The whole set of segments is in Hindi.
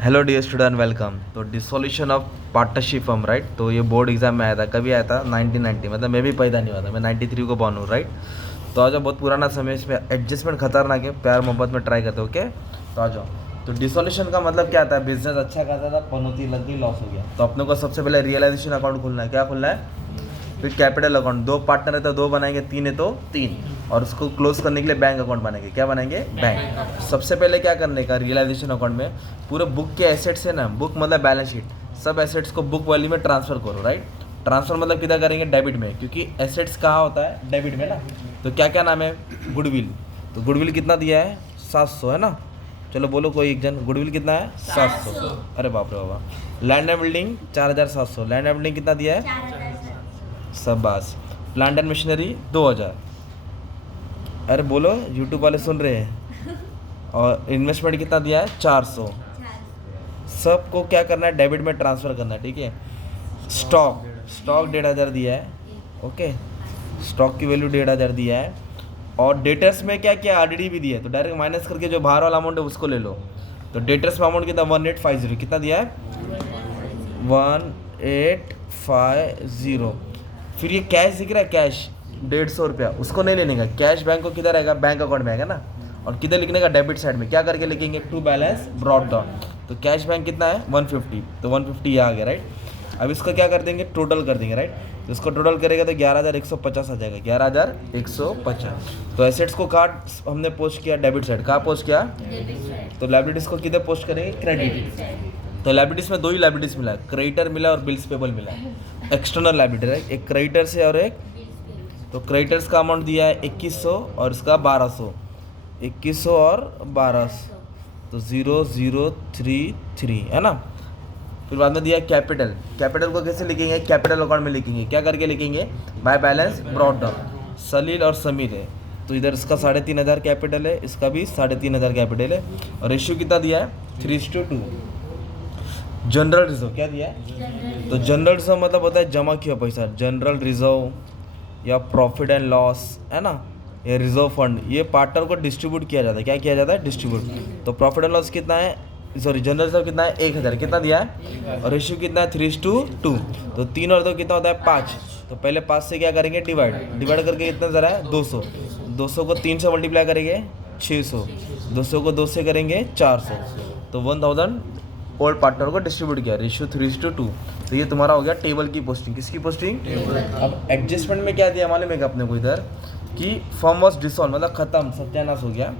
Hello dear student, welcome. तो dissolution of partnership firm, right. तो ये बोर्ड एग्जाम में आया था। कभी आया था? 1990, मतलब मैं भी पैदा नहीं हुआ था। मैं 93 को बॉर्न हूँ, राइट। तो आ जाओ, बहुत पुराना समय, इसमें एडजस्टमेंट खतरनाक है। प्यार मोहब्बत में ट्राई करते हो, ओके। तो आ जाओ। तो डिसोल्यूशन का मतलब क्या आता है? बिजनेस अच्छा करता था, पनौती लग गई, लॉस हो गया। तो अपने को सबसे पहले रियलाइजेशन अकाउंट खोलना है। क्या खोलना है? फिर कैपिटल अकाउंट। दो पार्टनर है तो दो बनाएंगे, तीन है तो तीन। और उसको क्लोज करने के लिए बैंक अकाउंट बनाएंगे। क्या बनाएंगे? बैंक। सबसे पहले क्या करने का रियलाइजेशन अकाउंट में? पूरे बुक के एसेट्स है ना, बुक मतलब बैलेंस शीट, सब एसेट्स को बुक वैल्यू में ट्रांसफर करो, राइट। ट्रांसफर मतलब किधर करेंगे? डेबिट में, क्योंकि एसेट्स कहाँ होता है? डेबिट में ना। तो क्या क्या नाम है? गुडविल। तो गुडविल कितना दिया है? 700 है ना। चलो बोलो कोई एक जन, गुडविल कितना है? 700। अरे बाप रे बाबा। Land and building 4700। Land and building कितना दिया है? शाबाश। Plant and machinery 2000। अरे बोलो, यूट्यूब वाले सुन रहे हैं। और इन्वेस्टमेंट कितना दिया है? 400। सबको क्या करना है? डेबिट में ट्रांसफ़र करना है, ठीक है। स्टॉक स्टॉक 1500 दिया है, ओके। स्टॉक की वैल्यू 1500 दिया है। और डेटर्स में क्या क्या? आरडीडी भी दिया है, तो डायरेक्ट माइनस करके जो बाहर वाला अमाउंट है उसको ले लो। तो डेटर्स में अमाउंट कितना? 1850। कितना दिया है? 1850। फिर ये कैश दिख रहा है, कैश 150 रुपया, उसको नहीं लेने का। कैश बैंक को किधर आएगा? बैंक अकाउंट में आएगा ना। और किधर लिखने का? डेबिट साइड में। क्या करके लिखेंगे? To balance brought down. तो कैश बैंक कितना है? 150। तो 150 यहाँ आ गया, राइट। अब इसको क्या कर देंगे? टोटल कर देंगे, राइट। तो इसको टोटल करेगा तो 11150 आ जाएगा। 11150। तो एसेट्स को कहाँ हमने पोस्ट किया? Debit side. कहाँ पोस्ट किया? तो लाइबिलिटीज को किधर पोस्ट करेंगे? क्रेडिट। तो लाइबिलिटीज में दो ही लाइबिलिटीज मिला है, क्रेडिटर मिला और बिल्स पेबल मिला है। एक्सटर्नल लाइबिलिटी है, एक क्रेडिटर से और एक, तो क्रेडिटर्स का अमाउंट दिया है 2100 और इसका 1200। 2100 और 1200, तो 0033 है ना। फिर बाद में दिया कैपिटल। कैपिटल को कैसे लिखेंगे? कैपिटल अकाउंट में लिखेंगे। क्या करके लिखेंगे? By balance brought down. Salil और समीर है, तो इधर इसका 3500 कैपिटल है, इसका भी 3500 कैपिटल है। और रेशियो कितना दिया है? 3:2। जनरल रिजर्व क्या दिया है? तो जनरल रिजर्व मतलब होता है जमा किया पैसा। जनरल रिजर्व या प्रॉफिट एंड लॉस है ना, ये रिजर्व फंड, ये पार्टनर को डिस्ट्रीब्यूट किया जाता है। क्या किया जाता है? डिस्ट्रीब्यूट। तो प्रॉफिट एंड लॉस कितना है? सॉरी, जनरल रिजर्व कितना है? 1000। कितना दिया है? और रेशियो कितना है? 3:2। तो 3 और 2 कितना होता है? 5। तो पहले 5 से क्या करेंगे? डिवाइड करके कितना ज़रा है? 200। 200 को 3 से मल्टीप्लाई करेंगे 600। 200 को 2 से करेंगे 400। तो 1000 ओल्ड पार्टनर को डिस्ट्रीब्यूट किया, रेशियो 3:2। तो ये तुम्हारा हो गया टेबल की पोस्टिंग। किसकी पोस्टिंग? अब एडजस्टमेंट में क्या दिया मालूम है क्या अपने को इधर? कि फर्म वॉज डिसॉल्व, मतलब खत्म, सत्यानाश हो गया।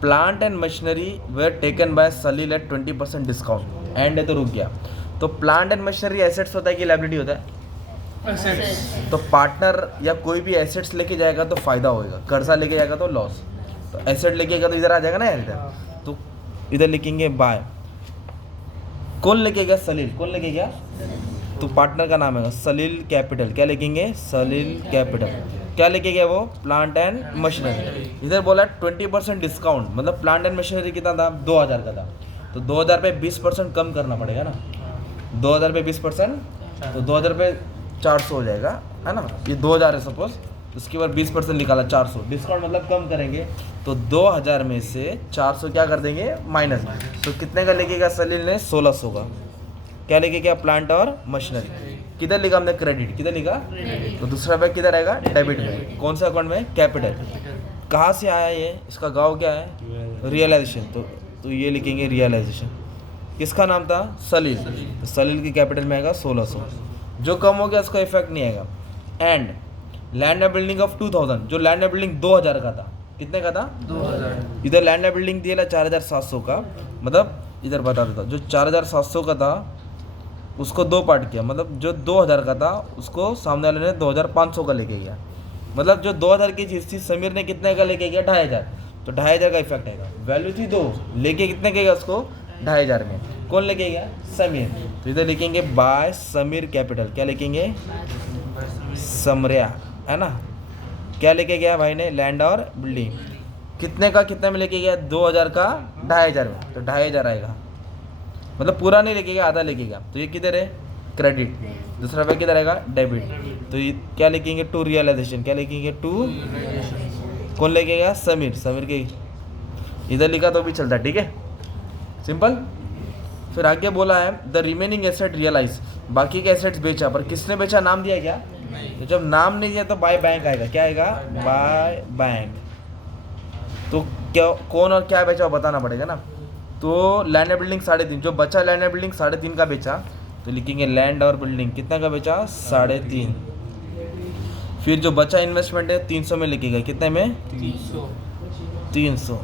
Plant and machinery were taken by Salil at 20% discount. And है तो रुक गया। तो प्लांट एंड मशीनरी एसेट्स होता है कि लायबिलिटी होता है? तो पार्टनर या कोई भी एसेट्स लेके जाएगा तो फायदा होएगा, कर्जा लेके जाएगा तो लॉस। तो एसेट लेके जाएगा तो इधर आ जाएगा ना यार, इधर। तो इधर लिखेंगे बाय। कौन लेके गया? सलील। कौन लेके गया? तो पार्टनर का नाम है सलील कैपिटल। क्या लिखेंगे? सलील कैपिटल। क्या लेके गया वो? Plant and machinery. इधर बोला 20% डिस्काउंट, मतलब प्लांट एंड मशीनरी कितना था? 2000 का था। तो 2000 पे 20% कम करना पड़ेगा ना। 2000 पे 20%, तो 2000 पे 400 हो जाएगा, है ना। ये 2000 है सपोज, उसके बाद 20% निकाला 400। डिस्काउंट मतलब कम करेंगे। तो 2000 में से 400 क्या कर देंगे? माइनस। तो कितने का लेके गया सलील ने? 1600 का। क्या लेके गया? प्लांट और मशीनरी। किधर लिखा हमने? क्रेडिट। किधर लिखा? तो दूसरा बैग किधर आएगा? डेबिट में। कौन सा अकाउंट में? कैपिटल। कहाँ से आया ये? इसका गाँव क्या है? रियलाइजेशन। तो ये लिखेंगे रियलाइजेशन। किसका नाम था? सलील। तो सलील की कैपिटल में आएगा 1600। जो कम हो गया उसका इफेक्ट नहीं आएगा। And land and building of 2000, जो लैंड एंड बिल्डिंग 2000 का था। कितने का था? 2000। इधर लैंड एंड बिल्डिंग दिया 4700 का, मतलब इधर बता देता, जो 4700 का था उसको दो पार्ट किया, मतलब जो 2000 का था उसको सामने वाले ने 2500 का लेके गया। मतलब जो 2000 की चीज़ थी समीर ने कितने का लेके गया? 2500। तो 2500 का इफेक्ट आएगा। वैल्यू थी 2, लेके कितने के गया उसको? 2500 में। कौन लेके गया? समीर। तो इधर लिखेंगे बाय समीर कैपिटल। क्या लिखेंगे? समरिया, है ना। क्या लेके गया भाई ने? लैंड और बिल्डिंग। कितने का कितने में लेके गया? 2000 का 2500 में। तो 2500 आएगा, मतलब पूरा नहीं लेके गया, आधा लेके गया। तो ये किधर है? क्रेडिट। दूसरा भाग किधर आएगा? डेबिट। तो ये क्या लिखेंगे? To realisation. क्या लिखेंगे? टू। कौन लेके गया? समीर। समीर के इधर लिखा तो भी चलता है, ठीक है, सिंपल। फिर आगे बोला है द रिमेनिंग एसेट रियलाइज, बाकी के एसेट्स बेचा, पर किसने बेचा, नाम दिया क्या? तो जब नाम नहीं दिया तो बाय बैंक आएगा, क्या आएगा? By bank. तो क्या कौन और क्या बेचा वो बताना पड़ेगा ना। तो लैंड और बिल्डिंग 3.5, जो बचा लैंड और बिल्डिंग 3.5 का बेचा, तो लिखेंगे लैंड और बिल्डिंग कितना का बेचा? 3.5। फिर जो बचा इन्वेस्टमेंट है 300 में लिखेगा, कितने में? 300।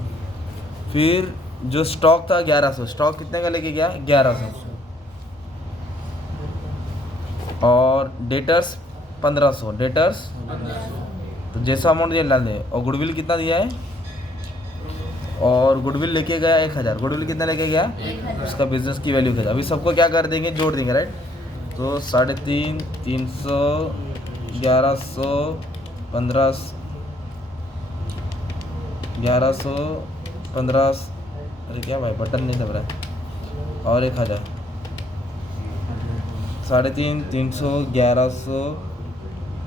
फिर जो स्टॉक था 1100, स्टॉक कितने का लेके गया? 1100। और डेटर्स 1500, डेटर्स तो जैसा अमाउंट दिया डाल दे। और गुडविल कितना दिया है? और गुडविल लेके गया 1000, गुडविल कितना लेके गया? उसका बिजनेस की वैल्यू क्या? अभी सबको क्या कर देंगे? जोड़ देंगे, राइट। तो 3.5, 300, 1100, 1500, अरे क्या भाई बटन नहीं दब रहा है, और 1000, 3.5, 300, 1100,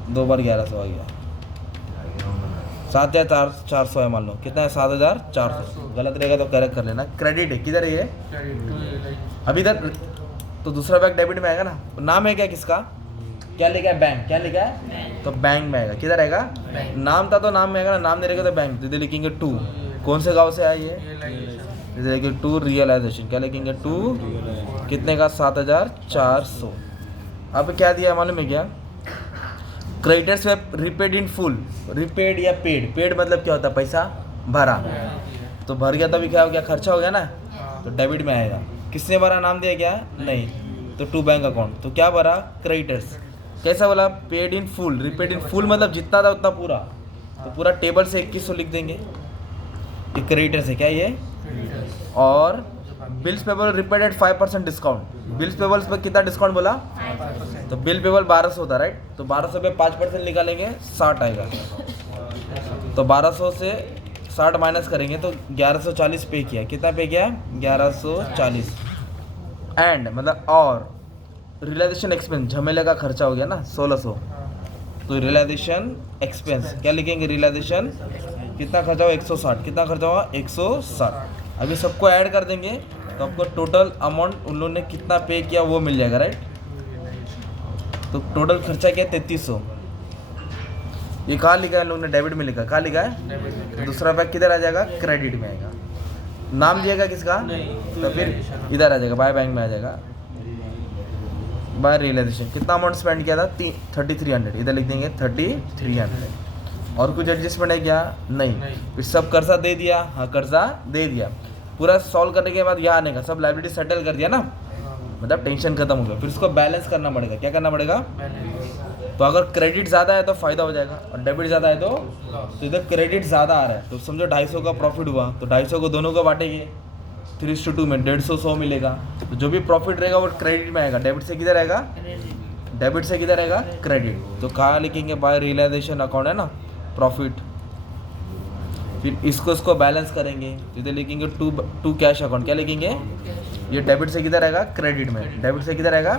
2 बार 1100 आ गया, 7,400 है मान लो, कितना है? 7,400। गलत रहेगा तो करेक्ट कर लेना। क्रेडिट है, किधर है ये? अभी इधर तो दूसरा बैंक डेबिट में आएगा ना। नाम है क्या किसका? क्या लिखा है? बैंक। क्या लिखा है? तो बैंक में आएगा। किधर आएगा? नाम था तो नाम में आएगा ना, नाम नहीं रहेगा तो बैंक। इधर लिखेंगे 2, कौन से गाँव से आया ये? इधर लिखेंगे 2 रियलाइजेशन, क्या लिखेंगे? 2 कितने का? 7,400। अब क्या दिया है मालूम है क्या? क्रेडिटर्स में रिपेड इन फुल, रिपेड या पेड, पेड मतलब क्या होता है? पैसा भरा, तो भर गया तभी क्या हो गया? खर्चा हो गया ना, तो डेबिट में आएगा। किसने भरा? नाम दिया क्या? नहीं, तो टू बैंक अकाउंट, तो क्या भरा? क्रेडिटर्स। कैसा बोला? Paid in full, repaid in full मतलब जितना था उतना पूरा, तो पूरा टेबल से 2100 लिख देंगे, ये क्रेडिटर्स है क्या ये? और bills payable repaid at 5% discount, bills payables पर कितना डिस्काउंट बोला? तो बिल पेबल 1200 होता, राइट। तो 1200 पे 5% निकालेंगे, 60 आएगा। तो 1200 से 60 माइनस करेंगे तो 1140 पे किया। कितना पे किया? 1140। एंड मतलब और रियलाइजेशन एक्सपेंस, झमेले का खर्चा हो गया ना 1600, तो रियलाइजेशन एक्सपेंस क्या लिखेंगे? रियलाइजेशन कितना खर्चा हुआ? 160। कितना खर्चा हुआ? 160। अभी सबको ऐड कर देंगे तो आपको टोटल अमाउंट उन लोगों ने कितना पे किया वो मिल जाएगा, राइट। तो टोटल खर्चा क्या? 3300। ये कहाँ लिखा है? लोगों ने डेबिट में लिखा, कहाँ लिखा है? तो दूसरा पैक किधर आ जाएगा? क्रेडिट में आएगा। नाम दिएगा किसका? तो फिर इधर आ जाएगा, बाय बैंक में आ जाएगा, बाय रियलाइजेशन। कितना अमाउंट स्पेंड किया था? 3300, इधर लिख देंगे 3300। और कुछ एडजस्टमेंट है क्या? नहीं। फिर सब कर्जा दे दिया, हाँ कर्जा दे दिया। पूरा सॉल्व करने के बाद यहाँ आने का, सब लाइबिलिटी सेटल कर दिया ना, मतलब टेंशन खत्म हो गया। फिर उसको बैलेंस करना पड़ेगा। क्या करना पड़ेगा? तो अगर क्रेडिट ज़्यादा है तो फ़ायदा हो जाएगा, और डेबिट ज़्यादा है तो इधर क्रेडिट ज़्यादा आ रहा है तो समझो 250 का प्रॉफिट हुआ, तो 250 को दोनों को बांटेंगे 3:2 में, 150 100 मिलेगा। तो जो भी प्रॉफिट रहेगा वो क्रेडिट में आएगा। डेबिट से किधर आएगा? डेबिट से किधर आएगा? क्रेडिट। तो कहाँ लिखेंगे? बाय रियलाइजेशन अकाउंट है ना, प्रॉफिट। फिर इसको बैलेंस करेंगे, इधर लिखेंगे टू कैश अकाउंट। क्या लिखेंगे? ये डेबिट से किधर आएगा? क्रेडिट में। डेबिट से किधर आएगा?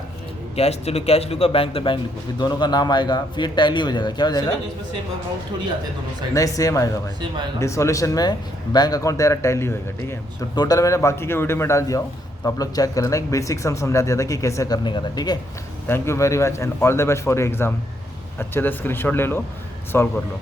कैश, चलो कैश लिखो, बैंक तो बैंक लिखो, फिर दोनों का नाम आएगा, फिर टैली हो जाएगा। क्या हो जाएगा? इसमें सेम अमाउंट थोड़ी आते हैं दोनों साइड? नहीं, सेम आएगा भाई। डिसोल्यूशन में बैंक अकाउंट तेरा टैली होएगा, ठीक है। तो टोटल मैंने बाकी के वीडियो में डाल दिया हो, तो आप लोग चेक कर लेना। एक बेसिक सम समझा दिया था कि कैसे करने का था, ठीक है। Thank you very much and all the best for your exam. अच्छे से स्क्रीनशॉट ले लो, सॉल्व कर लो।